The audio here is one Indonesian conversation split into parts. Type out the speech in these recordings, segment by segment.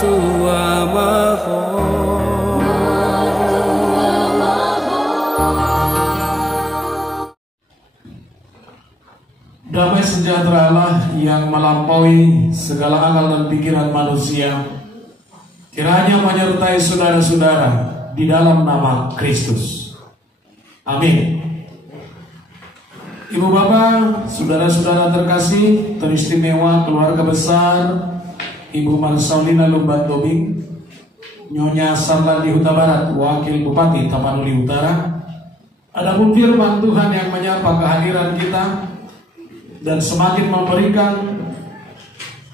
Tua Maha. Damai sejahtera Allah yang melampaui segala akal dan pikiran manusia kiranya menyertai saudara-saudara di dalam nama Kristus. Amin. Ibu bapak, saudara-saudara terkasih, teristimewa keluarga besar Ibu Marsaulina Lumban Tobing, Nyonya Sarlandi Huta Barat, Wakil Bupati Tapanuli Utara. Adapun firman Tuhan yang menyapa kehadiran kita dan semakin memberikan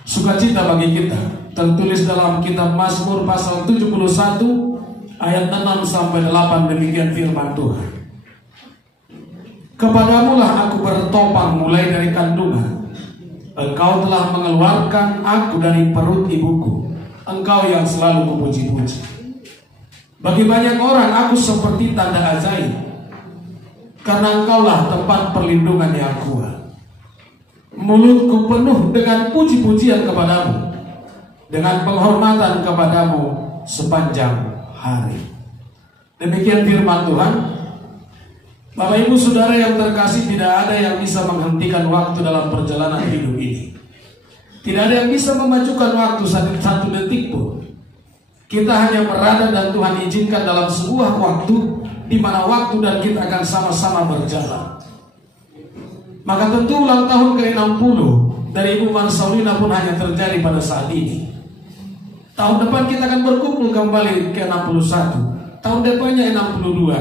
sukacita bagi kita, tertulis dalam kitab Mazmur pasal 71 ayat 6 sampai 8. Demikian firman Tuhan. Kepadamulah aku bertopang mulai dari kandungan, Engkau telah mengeluarkan aku dari perut ibuku, Engkau yang selalu memuji-puji. Bagi banyak orang aku seperti tanda ajaib, karena Engkaulah tempat perlindungan yang kuat. Mulutku penuh dengan puji-pujian kepadamu, dengan penghormatan kepadamu sepanjang hari. Demikian firman Tuhan. Bapak ibu saudara yang terkasih, tidak ada yang bisa menghentikan waktu dalam perjalanan hidup ini. Tidak ada yang bisa memajukan waktu satu detik pun. Kita hanya berada dan Tuhan izinkan dalam sebuah waktu di mana waktu dan kita akan sama-sama berjalan. Maka tentu ulang tahun ke-60 dari Ibu Marsaulina pun hanya terjadi pada saat ini. Tahun depan kita akan berkumpul kembali ke-61, tahun depannya 62,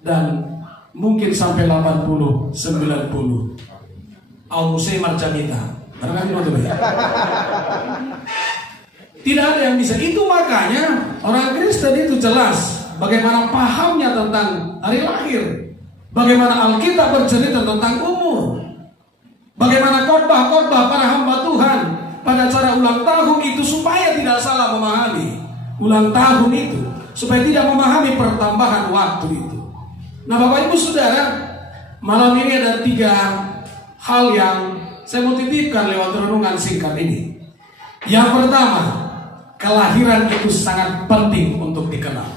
dan mungkin sampai 80, 90. Ausai marcamita. Tidak ada yang bisa. Itu makanya orang Kristen itu jelas bagaimana pahamnya tentang hari lahir, bagaimana Alkitab bercerita tentang umur, bagaimana khotbah-khotbah para hamba Tuhan pada cara ulang tahun itu supaya tidak salah memahami ulang tahun itu, supaya tidak memahami pertambahan waktu itu. Nah Bapak Ibu Saudara, malam ini ada 3 hal yang saya mau titipkan lewat renungan singkat ini. Yang pertama, kelahiran itu sangat penting untuk dikenal.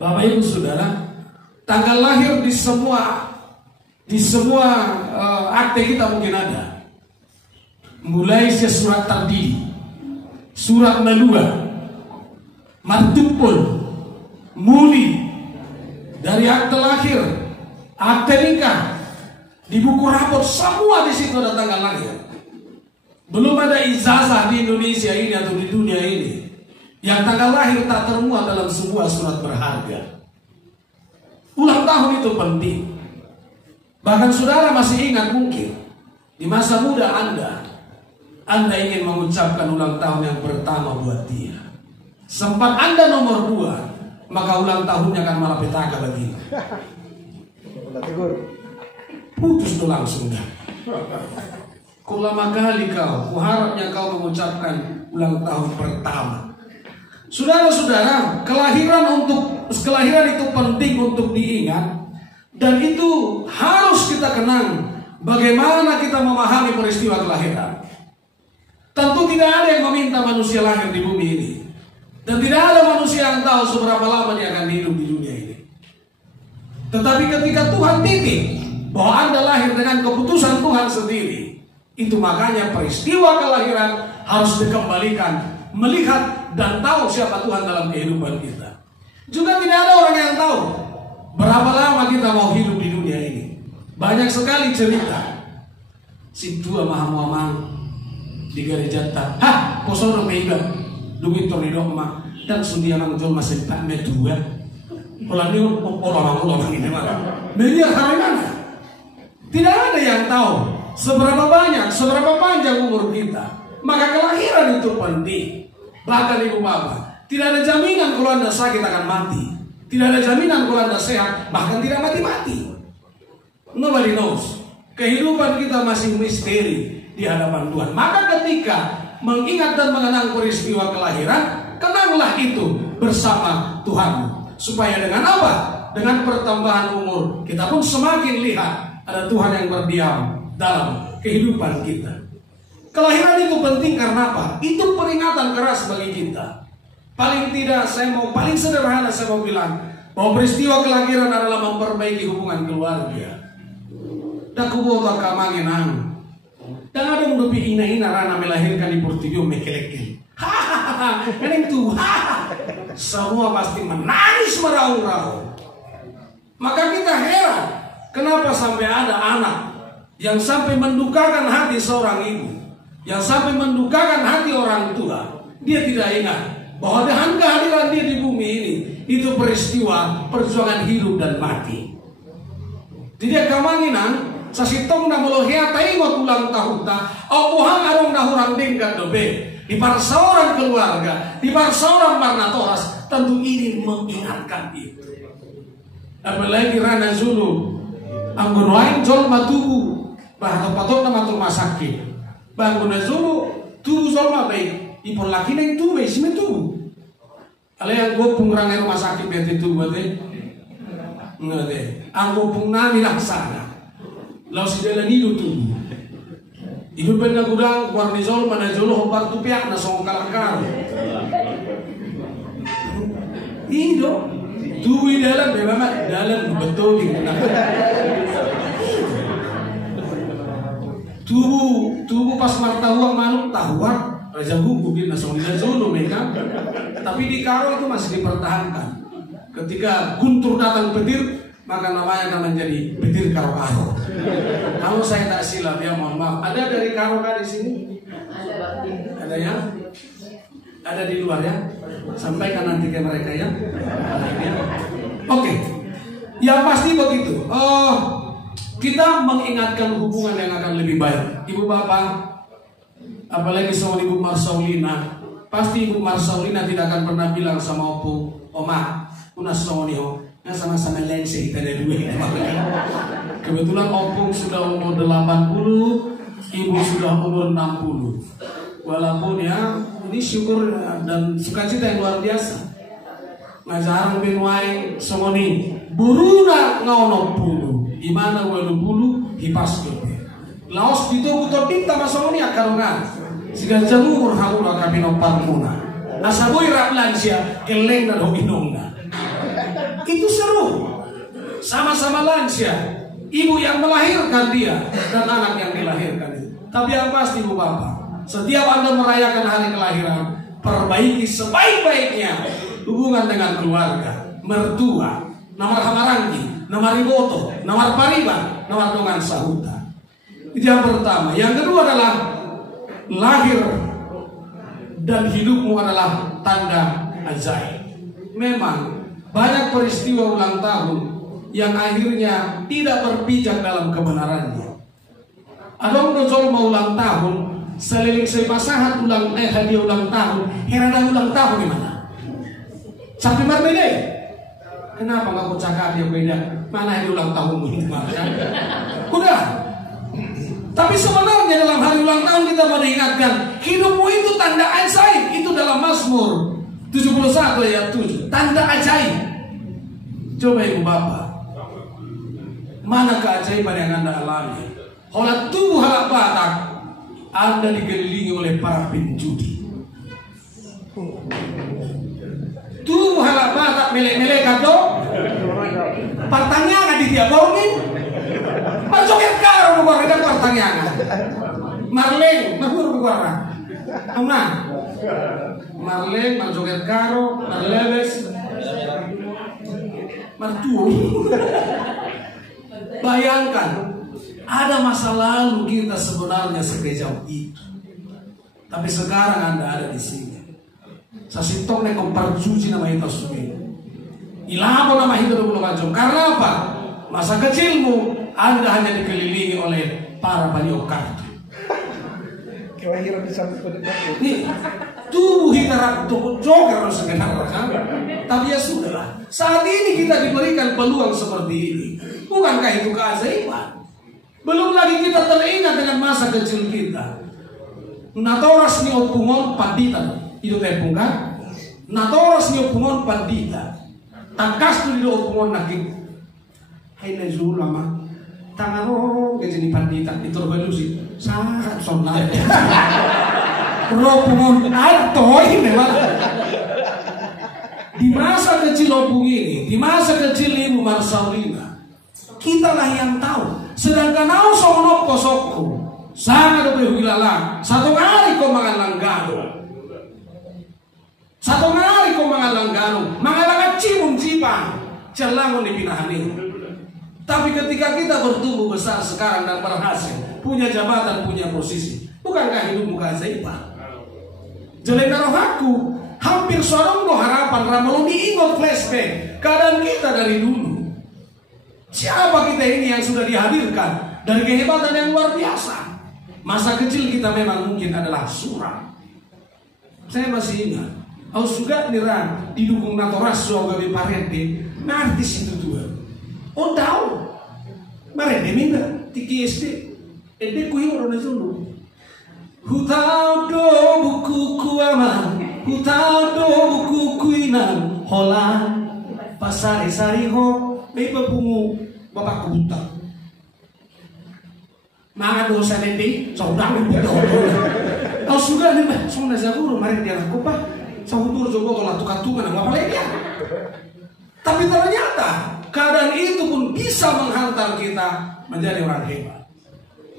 Bapak Ibu Saudara, tanggal lahir di semua akte kita mungkin ada. Mulai surat tardidi, surat melua, martupul, muli, dari akte lahir, akte nikah, di buku rapor, semua di situ ada tanggal lahir. Belum ada ijazah di Indonesia ini atau di dunia ini yang tanggal lahir tak termuat dalam sebuah surat berharga. Ulang tahun itu penting. Bahkan saudara masih ingat mungkin di masa muda Anda ingin mengucapkan ulang tahun yang pertama buat dia. Sempat Anda nomor 2, maka ulang tahunnya akan malapetaka bagi. Putus tuh langsung dah. Lama kali kau, kuharapnya kau mengucapkan ulang tahun pertama. Saudara-saudara, kelahiran itu penting untuk diingat. Dan itu harus kita kenang bagaimana kita memahami peristiwa kelahiran. Tentu tidak ada yang meminta manusia lahir di bumi ini. Dan tidak ada manusia yang tahu seberapa lama dia akan hidup di dunia ini. Tetapi ketika Tuhan titip bahwa Anda lahir dengan keputusan Tuhan sendiri, itu makanya peristiwa kelahiran harus dikembalikan, melihat dan tahu siapa Tuhan dalam kehidupan kita. Juga tidak ada orang yang tahu berapa lama kita mau hidup di dunia ini. Banyak sekali cerita. Si tua mahamamang di gereja tak, posoro meiba, duit tornado emak, dan sudia nang jual masih tak medua. Orang ini mana? Miliar hari mana? Tidak ada yang tahu seberapa banyak, seberapa panjang umur kita. Maka kelahiran itu penting. Bahkan ibu bapak, tidak ada jaminan kalau Anda sakit akan mati. Tidak ada jaminan kalau Anda sehat, bahkan tidak mati-mati. Nobody knows. Kehidupan kita masih misteri di hadapan Tuhan. Maka ketika mengingat dan mengenang peristiwa kelahiran, kenanglah itu bersama Tuhan. Supaya dengan apa? Dengan pertambahan umur, kita pun semakin lihat ada Tuhan yang berdiam dalam kehidupan kita. Kelahiran itu penting karena apa? Itu peringatan keras bagi kita. Paling tidak paling sederhana saya mau bilang bahwa peristiwa kelahiran adalah memperbaiki hubungan keluarga. Dan kubuat kamanginang. Dan ada yang lebih ina-ina rana melahirkan di Portugal mekelekil. Hahaha, kan itu. Semua pasti menangis meraung-raung. Maka kita heran, kenapa sampai ada anak yang sampai mendukakan hati seorang ibu, yang sampai mendukakan hati orang tua. Dia tidak ingat bahwa dengan kehadiran dia di bumi ini, itu peristiwa perjuangan hidup dan mati. Jadi kamanginan sasitong na molohea taingot ulang tahun ta opuhang arong nahurang dingkat dobe di para seorang keluarga, di para seorang marnatoras, tentu ini mengingatkan itu. Apalagi rana Zulu anggun lain jol matubu bahasa patok nama rumah sakit bangun Zulu tubuh jol baik ipon laki neng tubuh sini tubuh ale yang gue pengurangan rumah sakit bete tubuh bete nggak deh anggo pungnami laksana lau si jalan hidup tubuh hidup benar gudang warni jol mana jolo hobar tu pihak na song kalakar hidup tubuh dalam memang dalam betul digunakan tubuh pas martahuang manuk tahuan raja buku gini langsung dulu mereka tapi di Karo itu masih dipertahankan. Ketika Guntur datang petir maka namanya menjadi petir Karo-Karo. Kalau saya tak silap ya mohon maaf, ada dari Karo di sini? Ada ya? Ada di luar ya? Sampaikan nanti ke mereka ya. Oke. Yang pasti begitu. Kita mengingatkan hubungan yang akan lebih baik. Ibu bapak, apalagi sama Ibu Marsaulina, pasti Ibu Marsaulina tidak akan pernah bilang sama Opo, Oma, unas sonio, yang sama-sama lense kita ada dua. Kebetulan Opung sudah umur 80, Ibu sudah umur 60. Walaupun ya, ini syukur dan sukacita yang luar biasa. Ngajarang benwai somoni buruna ngaono pulu, imana walu pulu hipas dope. Laos itu butuh tinta masomoni akarongan. Sigan jamur haula kamino parmuna. Asaboy lansia keleng dan hoginongna. Itu seru. Sama-sama lansia, ibu yang melahirkan dia dan anak yang dilahirkan itu. Tapi yang pasti ibu bapak, setiap Anda merayakan hari kelahiran, perbaiki sebaik-baiknya hubungan dengan keluarga, mertua, namar hamarangi, namar riboto, namar pariban, namar dongan sahuta. Itu yang pertama. Yang kedua adalah lahir dan hidupmu adalah tanda ajaib. Memang banyak peristiwa ulang tahun yang akhirnya tidak berpijak dalam kebenarannya. Adong dojol mau ulang tahun, seliling sepasahat hadiah ulang tahun, herana ulang tahun di mana? Sampai berbeda. Kenapa nggak kucakap dia beda? Mana hadiah ulang tahunmu ini kan? Udah. Tapi sebenarnya dalam hari ulang tahun kita mengingatkan hidupmu itu tanda ajaib. Itu dalam Mazmur 71 ayat 7. Tanda ajaib. Coba ibu bapak, mana keajaiban yang Anda alami? Kalau tubuh halak batak, Anda dikelilingi oleh para penjudi. Tubuh halak batak melek-melek kado, pertanyaan di tiap borgin, masukkan karo bukan ada pertanyaan. Marleng, mahur bukan. Aman. Marleng, masukkan karo, marlebes, martu. Bayangkan, ada masa lalu kita sebenarnya sekejauh itu. Tapi sekarang Anda ada di sini. Sasitong ne komparjuji nama kita semua. Ilamo nama kita dulu kacau. Karena apa? Masa kecilmu Anda hanya dikelilingi oleh para baliokar. Kelahiran di sana pada Nih, tubuh kita tubuh joker sebenarnya kan. Tapi ya sudah. Saat ini kita diberikan peluang seperti ini. Bukankah itu keajaiban? Belum lagi kita teringat dengan masa kecil kita. Natoras ni opungon pandita. Itu tepung kan? Natoras ni opungon pandita. Tangkas tu di opungon nakik. Hai na lama. Tangan ke jadi pandita. Itu belusi. sangat sonat. Ropung ini memang. Di masa kecil Opung ini, di masa kecil Ibu Marsaulina, kitalah yang tahu. Sedangkan au sono kosokku, sangat lebih hilang. Satu kali kau mangan langgano, satu kali kau mangan langgano, mangan cium cipang, celangon di pinahani. Tapi ketika kita bertumbuh besar sekarang dan berhasil, punya jabatan, punya posisi, bukankah hidupmu keajaiban? Jelek rohaku, hampir sorong lo harapan ramon diingat flashback keadaan kita dari dulu. Siapa kita ini yang sudah dihadirkan dari kehebatan yang luar biasa? Masa kecil kita memang mungkin adalah suram. Saya masih ingat, aku juga nira didukung natoras gawe parente, nartis itu tuh. Oh tahu, parente minta tiki SD, ku hiro na dulu. Hutau do buku aman, hutau do buku inan, hola pasari sari ho, may papungu bapak kubuta. Mga dosa nindi, saudara betul. Kau sudah nih, sudah seguro, mari dia aku pak, saudara coba kalau tukar-tukar apa lagi ya? Tapi ternyata keadaan itu pun bisa menghantar kita menjadi orang hebat.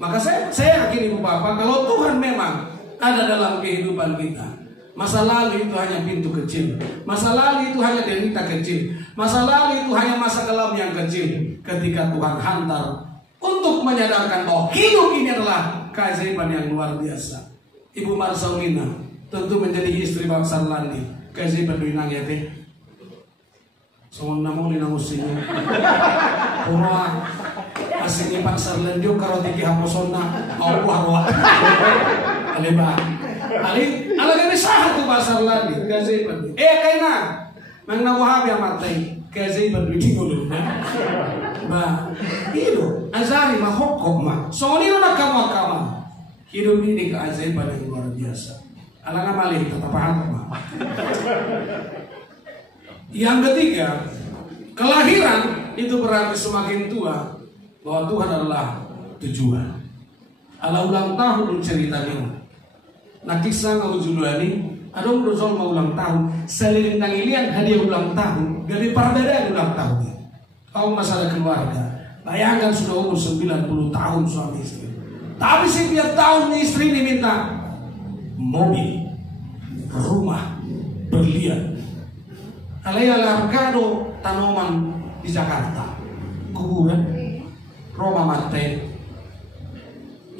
Maka saya yakin Ibu Bapak, kalau Tuhan memang ada dalam kehidupan kita, masa lalu itu hanya pintu kecil, masa lalu itu hanya derita kecil, masa lalu itu hanya masa kelam yang kecil. Ketika Tuhan hantar untuk menyadarkan bahwa hidup ini adalah keajaiban yang luar biasa. Ibu Marsaulina tentu menjadi istri Pak Sarlandi, keajaiban duinang ya teh. Semua namun ini usinya. Pura asini Pak Sarlandi karo tiki haposona Allah Allah. Aleba. Ala gani sahat tu Pak Sarlandi, keajaiban. Kaina mang nawahabi amatay, keajaiban duinang dulu. Ba, itu azari mahokok mah. Soalnya nak kamu hidup ini keajaiban yang luar biasa. Alangkah malih tetap paham mah. Yang ketiga, kelahiran itu berarti semakin tua bahwa Tuhan adalah tujuan. Ala ulang tahun cerita ini. Nah kisah ngau judulani, ada berusol mau ulang tahun. Seliling tangilian hadiah ulang tahun, dari perbedaan ulang tahun. Kau masalah keluarga, bayangkan sudah umur 90 tahun suami istri. Tapi setiap tahun istri diminta mobil, rumah, berlian. Alaya largado tanaman di Jakarta, kuburan, Roma Mate.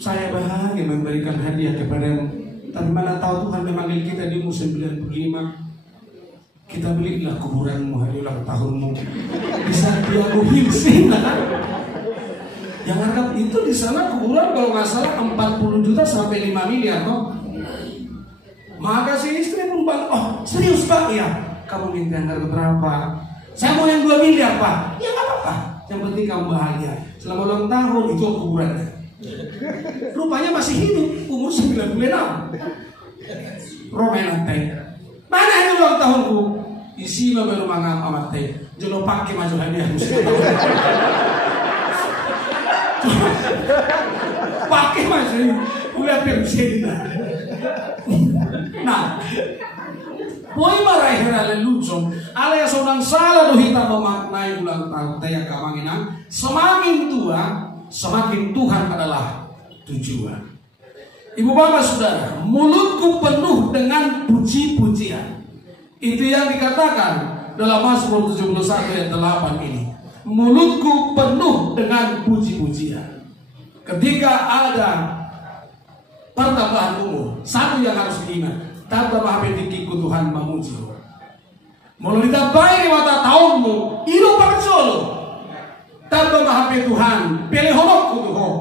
Saya bahagia memberikan hadiah kepadamu. Tapi mana tahu Tuhan memanggil kita di umur 95. Kita belilah kuburanmu hari ulang tahunmu. Bisa dia kuhilsin. Yang harga itu di sana kuburan kalau nggak salah 40 juta sampai 5 miliar kok. Maka si istri pun bilang, oh serius Pak ya? Kamu minta yang harga berapa? Saya mau yang 2 miliar Pak. Ya nggak apa-apa. Yang penting kamu bahagia. Selama ulang tahun itu kuburannya. Rupanya masih hidup umur 96. Romenate. Mana ini ulang tahunku? Isi lo baru mangap amat teh. Jolo pakai maju hadiah musim. Pakai maju udah pensiun. Nah, boy marai hera lelucon. Alaya seorang salah doh kita memaknai ulang tahun taya kamanginang. Semakin tua, semakin Tuhan adalah tujuan. Ibu bapak saudara, mulutku penuh dengan puji-pujian. Itu yang dikatakan dalam Mazmur 71 ayat 8 ini. Mulutku penuh dengan puji-pujian. Ketika ada pertambahan umur, satu yang harus diingat, tambah hapetikiku Tuhan memuji. Mulai ditambahi mata tahunmu, hidup berjolo. Tambah HP Tuhan, pilih honokku Tuhan.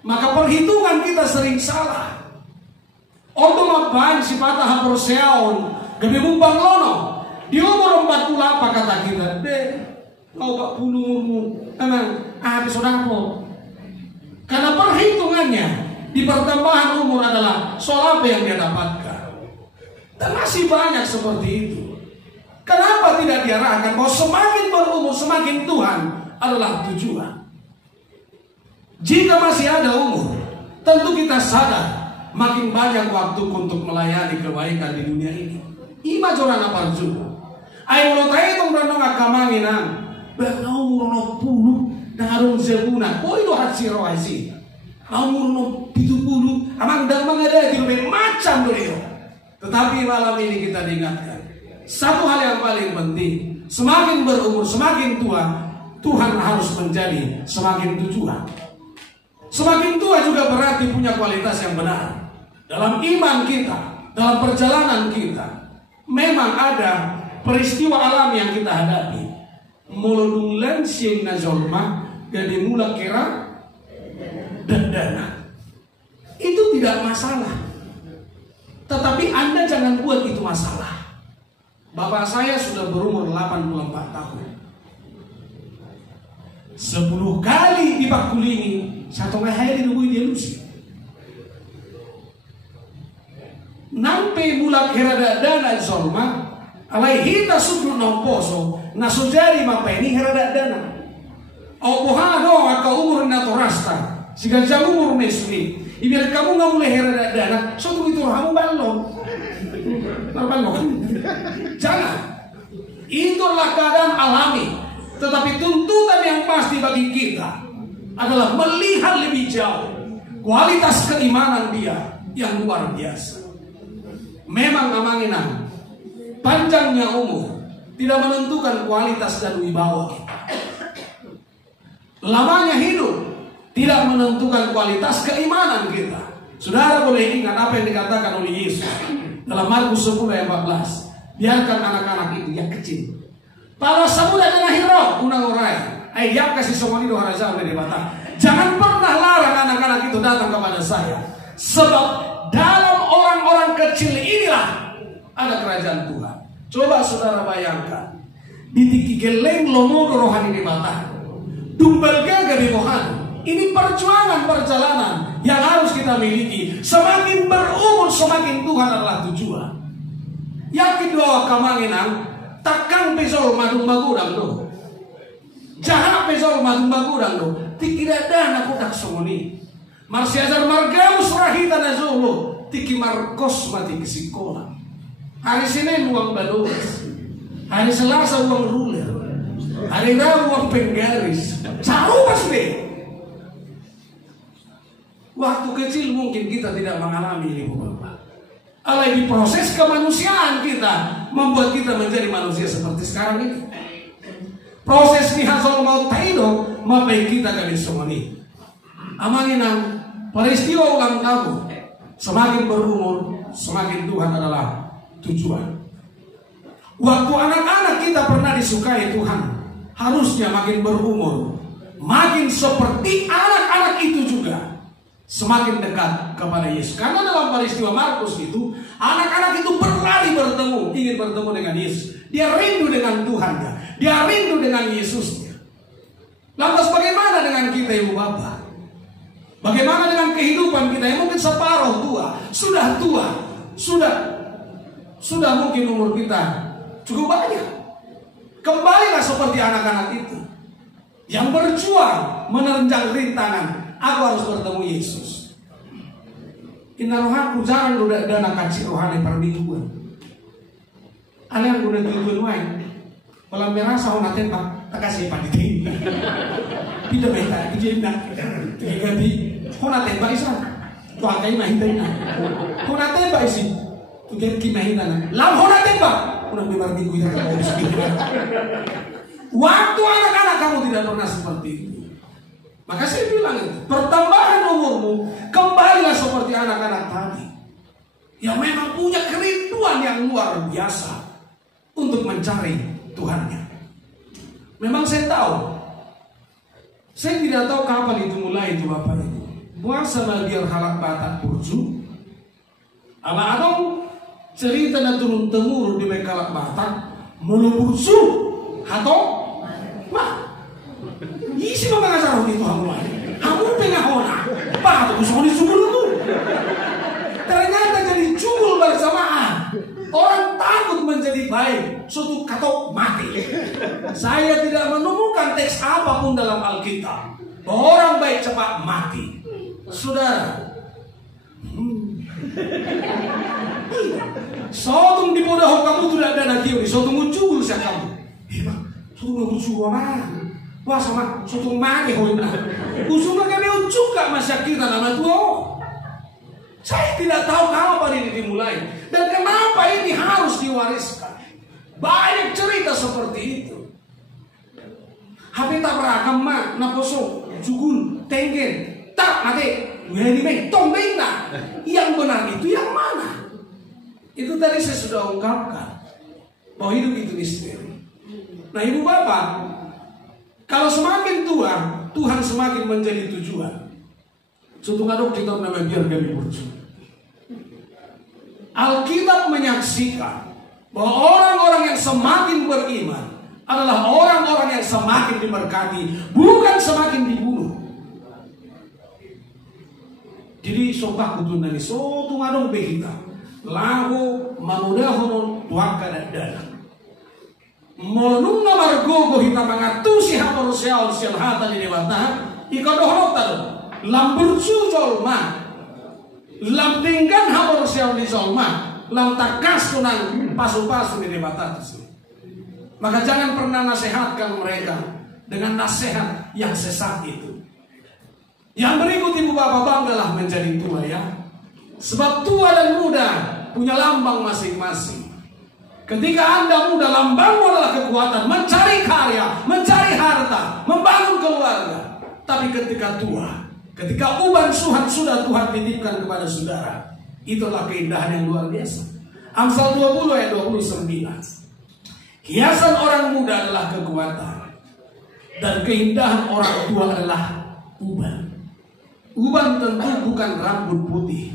Maka perhitungan kita sering salah. Untuk maban si patah haproseon, gabi mumbang lono. Di umur 48 kata kita, deh, kau 40 umurmu, emang habis sodako. Karena perhitungannya di pertambahan umur adalah soal apa yang dia dapatkan. Dan masih banyak seperti itu. Kenapa tidak diarahkan bahwa semakin berumur semakin Tuhan adalah tujuan. Jika masih ada umur, tentu kita sadar makin banyak waktu untuk melayani kebaikan di dunia ini. Ima jorang apa juga. Ayo lo tayo itong ranong akamangin ang umur 60 narong sebuna. Boy lo hatsiro ay si. Umur 70 amang damang ada di lupa macam dulu. Tetapi malam ini kita diingatkan satu hal yang paling penting. Semakin berumur, semakin tua, Tuhan harus menjadi semakin tujuan. Semakin tua juga berarti punya kualitas yang benar dalam iman kita, dalam perjalanan kita. Memang ada peristiwa alam yang kita hadapi. Muludung lansiung na zolma jadi mula kira dana. Itu tidak masalah. Tetapi Anda jangan buat itu masalah. Bapak saya sudah berumur 84 tahun. 10 kali dipakulingi, satu hari nungguin dia lusi. Nampe mula kira dana zolma, alai hita sudut nomposo, nasujari mapeni kira dana. Opohano aka umur na torasta, sigal jam umur mesuni. Ibiar kamu nggak mulai kira dana, suatu itu kamu balon. Jangan. Itulah keadaan alami. Tetapi tuntutan yang pasti bagi kita adalah melihat lebih jauh kualitas keimanan dia yang luar biasa. Memang amanginan panjangnya umur tidak menentukan kualitas dan wibawa kita. Lamanya hidup tidak menentukan kualitas keimanan kita. Saudara boleh ingat apa yang dikatakan oleh Yesus dalam Markus 10 ayat 14. Biarkan anak-anak itu yang kecil. Para samuda dan hiro unang orai. Ayat kasih semua itu haraja oleh debata. Jangan pernah larang anak-anak itu datang kepada saya. Sebab dalam orang-orang kecil inilah ada kerajaan Tuhan. Coba saudara bayangkan. Ditiki geleng lomodo rohani debata. Tumbal gaga di mohani. Ini perjuangan perjalanan yang harus kita miliki. Semakin berumur semakin Tuhan adalah tujuan. Yang kedua kamanginang takang pesol madung bagurang do. Jangan pesol madung bagurang do. Tiki dana kudak somoni. Marsiazar margamus rahita na zolo. Tiki markos mati kesikola. Hari Senin uang balos. Hari Selasa uang ruler. Hari Rabu uang penggaris. Saru pasti. Waktu kecil mungkin kita tidak mengalami ibu bapak. Alai di proses kemanusiaan kita membuat kita menjadi manusia seperti sekarang ini. Proses nihasol mau taido mapai kita kali semua ini. Amanginan peristiwa ulang tahun semakin berumur semakin Tuhan adalah tujuan. Waktu anak-anak kita pernah disukai Tuhan, harusnya makin berumur makin seperti anak-anak itu juga semakin dekat kepada Yesus. Karena dalam peristiwa Markus itu, anak-anak itu berlari bertemu, ingin bertemu dengan Yesus. Dia rindu dengan Tuhannya, dia rindu dengan Yesusnya. Lantas bagaimana dengan kita ibu bapak? Bagaimana dengan kehidupan kita yang mungkin separuh tua, sudah tua, sudah mungkin umur kita cukup banyak. Kembalilah seperti anak-anak itu yang berjuang menerjang rintangan. Aku harus bertemu Yesus. Inna rohaku jarang udah dana kacir rohani permingguan. Alian udah tujuan wain. Kalau merasa orang tembak, tak kasih panitin. Tidak beta, dijenda. Ganti. Kau nak tembak isra? Tuh akai mahitin. Kau nak tembak isi? Tuh ganti mahitin. Lam kau nak tembak? Udah memang minggu itu. Waktu anak-anak kamu tidak pernah seperti itu. Maka saya bilang, pertambahan umurmu kembalilah seperti anak-anak tadi yang memang punya kerinduan yang luar biasa untuk mencari Tuhannya. Memang saya tahu, saya tidak tahu kapan itu mulai itu bapak itu. Puasa biar halak batak burju. Ala adong cerita na turun temurun di mekalak batak mulu burju atau mah. Isi mga kasaraw dito hamuan. Hamu pengahona. Bakit gusto ko disugul mo? Ternyata jadi jubul bersamaan. Orang takut menjadi baik. Suatu katok mati. Saya tidak menemukan teks apapun dalam Alkitab. Orang baik cepat mati. Saudara, Sotung di bodoh kamu tidak ada lagi, sotung muncul siapa kamu? Hebat, sotung muncul mana? Wah sama sotung mana hoina? Usung kami ucuk gak masa kita nama tua. Saya tidak tahu kapan ini dimulai dan kenapa ini harus diwariskan. Banyak cerita seperti itu. Hape tak berakam mah, naposo, jugun, tenggen, tak nade, ngeni meng, tongeng na. Yang benar itu yang mana? Itu tadi saya sudah ungkapkan bahwa hidup itu misteri. Nah ibu bapak, kalau semakin tua, Tuhan semakin menjadi tujuan. Suatu ngadok kita namanya biar kami berjuang. Alkitab menyaksikan bahwa orang-orang yang semakin beriman adalah orang-orang yang semakin diberkati, bukan semakin dibunuh. Jadi sobat kutun dari suatu ngadok behita, lagu manudahonon tuaka dan dana. Molunga margo kita mengatusi hapor sial sial hata di dewata ikadohorok tado lam bersujol ma lam tingkan hapor sial di solma lam takas kunang pasu-pasu di dewata. Maka jangan pernah nasihatkan mereka dengan nasihat yang sesat itu. Yang berikut ibu bapak banggalah menjadi tua ya. Sebab tua dan muda punya lambang masing-masing. Ketika Anda muda, lambangmu adalah kekuatan, mencari karya, mencari harta, membangun keluarga. Tapi ketika tua, ketika uban sudah Tuhan titipkan kepada saudara, itulah keindahan yang luar biasa. Amsal 20 ayat 29. Hiasan orang muda adalah kekuatan, dan keindahan orang tua adalah uban. Uban tentu bukan rambut putih,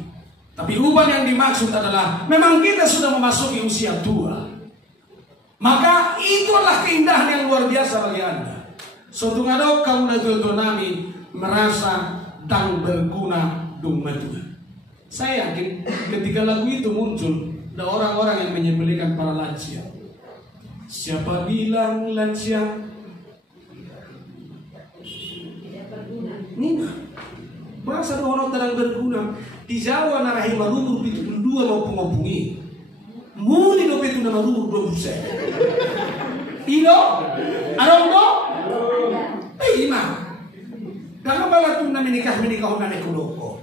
tapi uban yang dimaksud adalah memang kita sudah memasuki usia tua. Maka itulah keindahan yang luar biasa bagi Anda. Suatu ngadok kamu na nami merasa dan berguna dung matua. Saya yakin ketika lagu itu muncul, ada orang-orang yang menyembelihkan para lansia. Siapa bilang lansia? Nina. Bahasa doa terang berguna. Di Jawa narahi marunur itu dua mau pengopungi. Muli do petu nama marunur dua busa. Ilo, arong do? Ima. Karena bala tu menikah na nekuloko.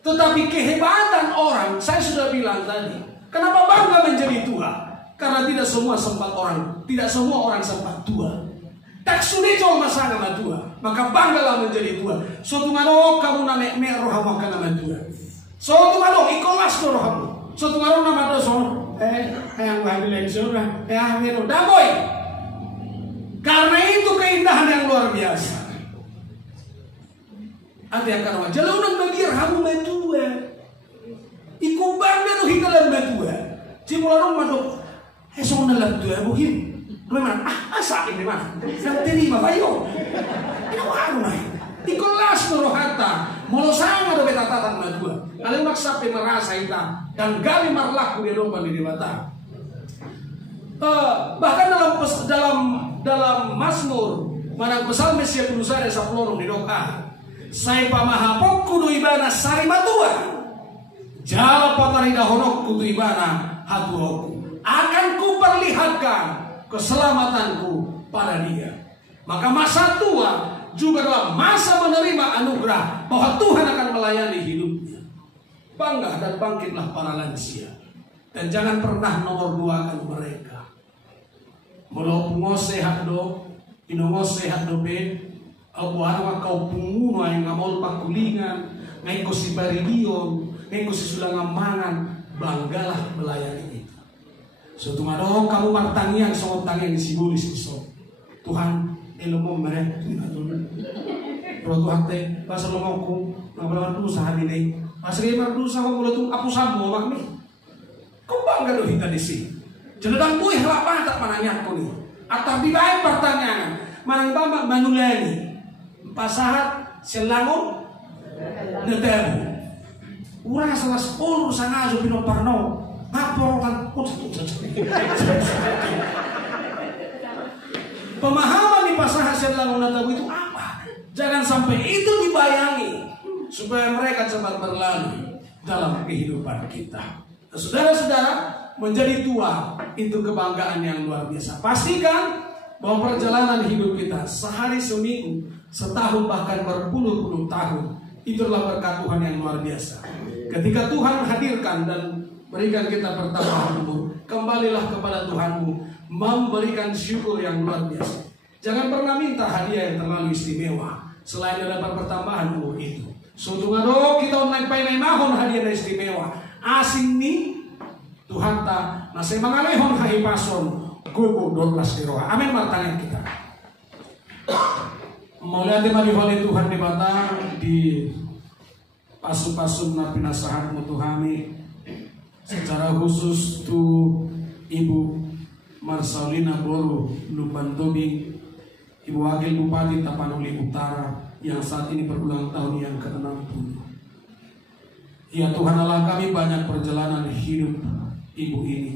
Tetapi kehebatan orang, saya sudah bilang tadi. Kenapa bangga menjadi tua? Karena tidak semua orang sempat tua. Tak sulit cuma masalah nama tua, maka banggalah menjadi tua. Suatu ngano kamu nama rohamu kan nama tua. Suatu ngano ikolas do rohamu. Suatu ngano nama do so. Yang ambil surah, ambil daboy. Karena itu keindahan yang luar biasa. Ada yang kata jalurang bagir hamu metua. Iku bangga do hikalan metua. Cimurong madok. So nalang tua bukin. Memang asa ini mana? Yang terima bayo. Ini waru naik. Di kelas rohata, molo sama do betatatan madua. Kalian maksa merasa ita dan gali marlaku di domba di dewata. Bahkan dalam Mazmur mana pesalmis yang berusaha desa pelorong di doa. Saya pamahapok kudu ibana sari matua. Jala patarida honok kudu ibana hatuoku. Akan kuperlihatkan keselamatanku pada dia. Maka masa tua juga adalah masa menerima anugerah bahwa Tuhan akan melayani hidupnya. Bangga dan bangkitlah para lansia. Dan jangan pernah nomor duakan mereka. Mula pengosehat do, pinongosehat do be, abuan kau punguno yang ngamol pakulingan, ngai ko si baridion, ngai ko si sulangan mangan, banggalah melayani itu. Suatu mado kamu martangian so tangian sibulis so. Tuhan ilmu mereka Pro Tuhan teh pasal lomoku ngabalawan dosa hadine. Pasal mar dosa ko mulo tung apusan mo makmi. Kau bangga do hita di sini. Jenedang buih lapang tak mananya ko ni. Atau di baik pertanyaan manang bamba manulani. Pasahat selangon netebu. Urang salah 10 sangaso pinoparno. Ngaporokan pemahaman di pasal hasil langun tabu itu apa? Jangan sampai itu dibayangi supaya mereka cepat berlalu. dalam kehidupan kita. Saudara-saudara, menjadi tua itu kebanggaan yang luar biasa. Pastikan bahwa perjalanan hidup kita sehari seminggu, setahun, bahkan berpuluh-puluh tahun, itu adalah berkat Tuhan yang luar biasa. Ketika Tuhan hadirkan dan berikan kita pertambahan umur, kembalilah kepada Tuhanmu, memberikan syukur yang luar biasa. Jangan pernah minta hadiah yang terlalu istimewa selain dapat pertambahan umur itu. Sudungado kita naik painai mahon hadiah yang istimewa. Asing ni Tuhan ta nasi mangalehon hai pason gugu 12 kiroa. Amin martangan kita. Mulia tema di holi Tuhan di batang di pasu-pasun na pinasahanmu Tuhani, secara khusus tu Ibu Marsalina Boru Lupan Tobing, Ibu Wakil Bupati Tapanuli Utara yang saat ini berulang tahun yang ke-60. Ya Tuhan Allah kami, banyak perjalanan hidup Ibu ini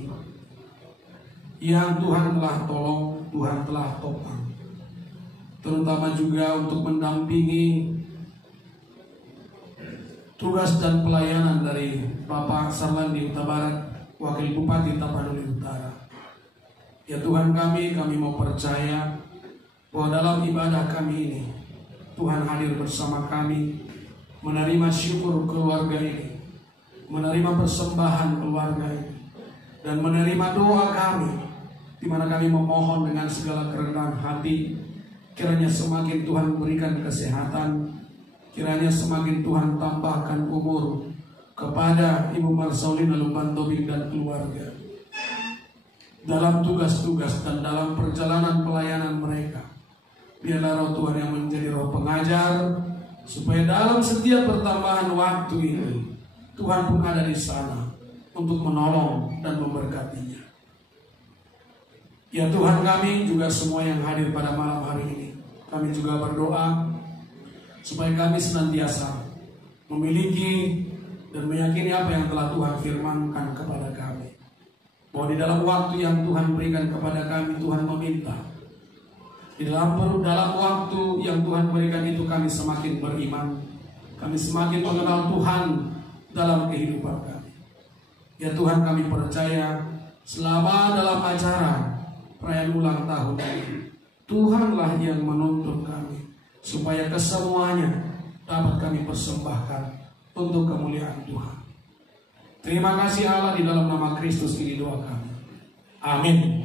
yang Tuhan telah tolong, Tuhan telah topang, terutama juga untuk mendampingi tugas dan pelayanan dari Bapak Sarlandi Huta Barat, Wakil Bupati Tapanuli Utara. Ya Tuhan kami mau percaya bahwa dalam ibadah kami ini Tuhan hadir bersama kami, menerima syukur keluarga ini, menerima persembahan keluarga ini, dan menerima doa kami, di mana kami memohon dengan segala kerendahan hati. Kiranya semakin Tuhan berikan kesehatan, kiranya semakin Tuhan tambahkan umur kepada Ibu Marsalina Lupan Tobing dan keluarga dalam tugas-tugas dan dalam perjalanan pelayanan mereka. Biarlah roh Tuhan yang menjadi roh pengajar, supaya dalam setiap pertambahan waktu ini Tuhan pun ada di sana untuk menolong dan memberkatinya. Ya Tuhan kami juga semua yang hadir pada malam hari ini, kami juga berdoa supaya kami senantiasa memiliki dan meyakini apa yang telah Tuhan firmankan kepada kami. Bahwa di dalam waktu yang Tuhan berikan kepada kami, Tuhan meminta. Di dalam waktu yang Tuhan berikan itu kami semakin beriman, kami semakin mengenal Tuhan dalam kehidupan kami. Ya Tuhan kami percaya selama dalam acara perayaan ulang tahun ini, Tuhanlah yang menuntun kami supaya kesemuanya dapat kami persembahkan untuk kemuliaan Tuhan. Terima kasih Allah, di dalam nama Kristus ini doa kami. Amin.